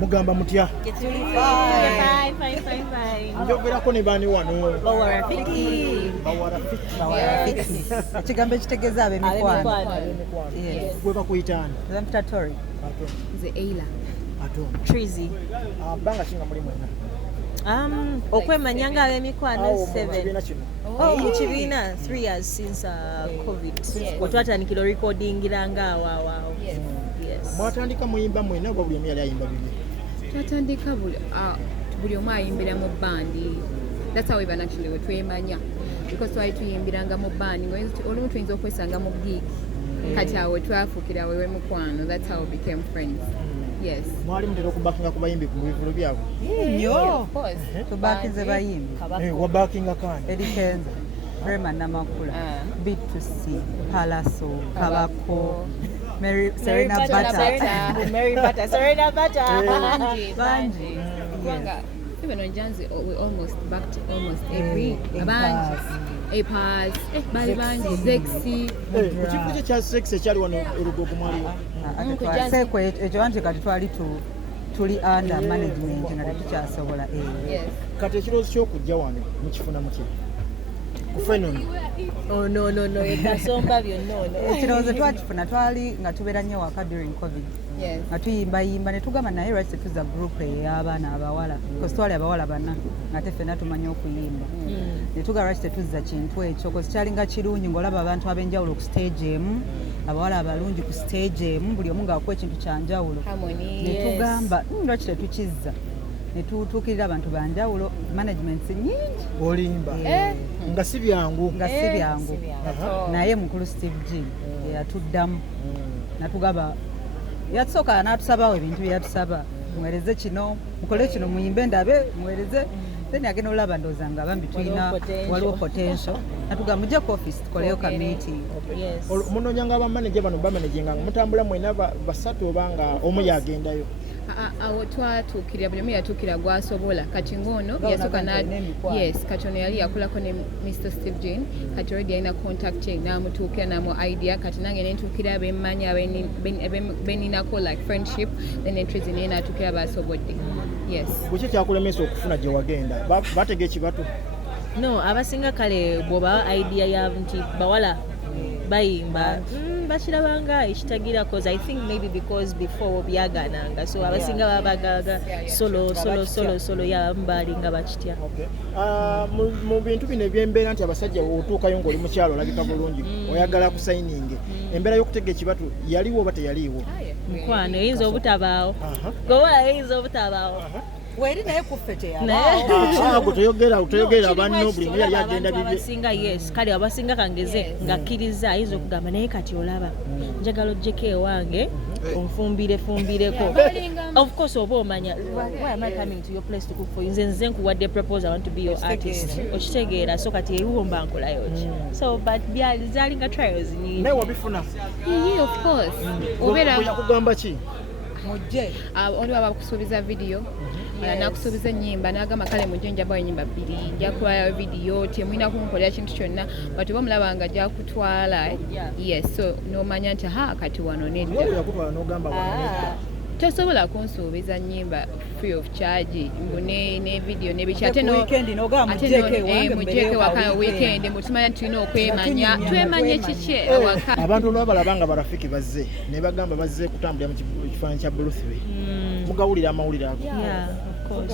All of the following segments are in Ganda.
Mugamba mutya? Njogerako ne bani wano. Bawarafiki. Ekigambo ekitegeeza ab'emikwano. Gwe bakuyitaani? Mpita Tori. Nze Eila. Trizy. Banga kinga muli mwena. Okwemanya nga ab'emikwano 7. Kibiina kino. Mu kibiina 3 years since COVID. Twatandikira recordingira nga awo. Yes. Mwatandika muyimba mwena oba buli omu yali ayimba bibye? Twatandika buli omu ayimbira mu bandi. That's how even actually we twemanya. Because twali tuyimbiranga mu bandi. Olumu tuyinza okwesanga mu gig. Kati awo twafuukira wewe mukwano. That's how we became friends. Yes. Mwali mutera okubakinga ku bayimbi ku bivulo byabwe? Nnyo. Tubakinze bayimbi. Wabakinga kani? Eddie Kenzo, Rema Namakula, B2C, Palaso, Kabako, Serena Butter. Mary Butter. Serena Butter. Banji. Even on Janzi, we almost backed almost every Banji. Epas, Banji, Zexi. Kukifuzo kya sex ekyali wano erugogo mwaliwo? Sekwe ekyo anti kati tuli under management nga tetukyasobola. Kati ekirowoozo ky'okujja wano mukifuna mutya? Kufenono? Oh no, ekasomba byonna ono. Ekirowoozo twakifuna twali nga tubeera nnyo waka during COVID. Nga tuyimbayimba ne tugamba naye lwaki tetuza group ey'abaana abawala because twali abawala bana ngate ffenna tumanyi okuyimba. Ne tugamba lwaki tetuza kintu ekyo because kyalinga kirungi ng'olaba abantu ab'enjawulo ku stage emu, abawala abalungi ku stage emu, buli omu ng'akuwa ekintu kya njawulo. Ne tugamba lwaki tetukizza. Ne tutuukirira abantu banjawulo, management nyingi. Olimba? Nga si byangu. Naye mukulu Steve G yatuddamu natugamba yatusooka n'atusabawo ebintu bye yatusaba, muweereze kino, mukole kino, muyimbe ndabe, muweereze. Then agenda olaba ndowooza nga bambi tulina waliwo potential. Natugamba mujje ku office tukoleyo ka meeting. Munoonyanga abamanager bano bamanaginga nga mutambula mwena basatu oba nga omu yagendayo? Awo twatuukirira buli omu yatuukira gwasobola kati ng'ono yasooka kati ono yali yakolako ne Mr. Steve Jean kati already alina contact ye n'amutuukira n'amu idea kati nange nentuukira abemmanya beninako like friendship then Trizy naye n'atuukira baasobodde. Yes. Bweki kyakulemesa okufuna gye wagenda? Batega ekibatu? No, abasinga kale bw'oba idea ya nti bawala bayimba bakirabanga ekitagira cause I think maybe because before byagananga so abasinga babagaga solo yambalinga bakitya. Mu bintu bino ebyembeera nti abasajja otuukayo ng'oli mukyalo olabika bulungi oyagala kusayininge embeera y'okutega ekibatu yaliwo oba teyaliwo? Mukwano eyinza obutabaawo gowola eyinza obutabaawo Weri naye kuffe teyabaawo. Toyogera banno buli omu yali agenda bibye. Abasinga yes kale abasinga kangeze ngakkiriza ayinza okugamba naye kati olaba njagala ojjeko ewange onfumbireko. Of course oba omanya why am I coming to your place to cook for you? Nze nkuwadde propose I want to be your artist. Okitegeera so kati ebiwomba nkolayo ki? So but zalinga trials nyingi. Naye wabifuna? Yeah, of course. Yakugamba ki? Mujje. Oli bakusuubiza video. Nakusuubiza ennyimba n'agamba kale mujje njabawo ennyimba bbiri nja kubayo video temulina kunkolera kintu kyonna but oba mulaba nga ajja kutwala yes so n'omanya nti kati wano nedda yakutwala n'ogamba tosobola kunsuubiza nnyimba free of charge ne video ne biki ate mujjeko waka weekend mutumanya tulina okwemanya twemanye kiki awaka. Abantu olwabalaba nga barafiki bazze ne bagamba bazze kutambulira mu kifaananyi kya Bluthway mugawulira amawulire ago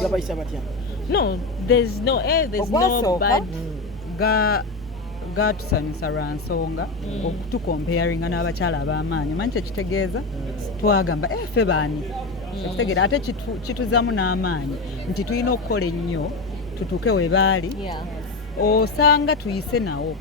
gabayisa batya? No, there's no bad gatusanyusa lwa nsonga okutukomparinga n'abakyala ab'amaanyi omanyi kyekitegeeza twagamba ffe baani ekitegeera ate kituzaamu n'amaanyi nti tulina okukola ennyo tutuuke we baali osanga tuyise nawo.